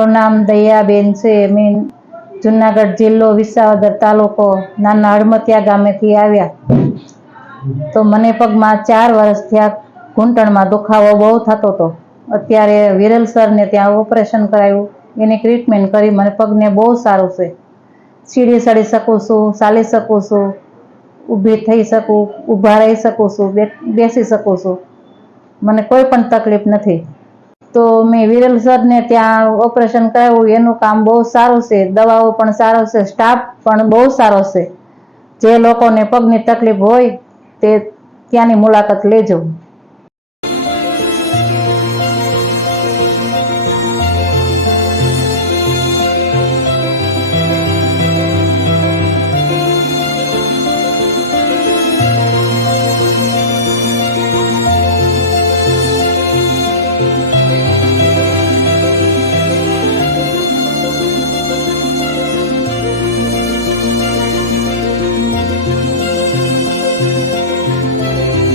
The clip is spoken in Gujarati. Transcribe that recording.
મારું નામ દયાબેન છે। મેં જુનાગઢ જિલ્લો વિસાવદર તાલુકો નાના હડમતિયા ગામેથી આવ્યા। તો મને પગમાં 4 વર્ષ થયા ઘૂંટણમાં દુખાવો બહુ થતો હતો। અત્યારે વિરલ સરને ત્યાં ઓપરેશન કરાવ્યું, એની ટ્રીટમેન્ટ કરી, મને પગને બહુ સારું છે। સીડી ચડી શકું છું, ચાલી શકું છું, ઊભી થઈ શકું, ઊભા રહી શકું છું, બેસી શકું છું, મને કોઈ પણ તકલીફ નથી। તો મેં વિરલ સરને ત્યાં ઓપરેશન કરાવ્યું, એનું કામ બહુ સારું છે, દવાઓ પણ સારો છે, સ્ટાફ પણ બહુ સારો છે। જે લોકોને પગની તકલીફ હોય તે ત્યાંની મુલાકાત લેજો।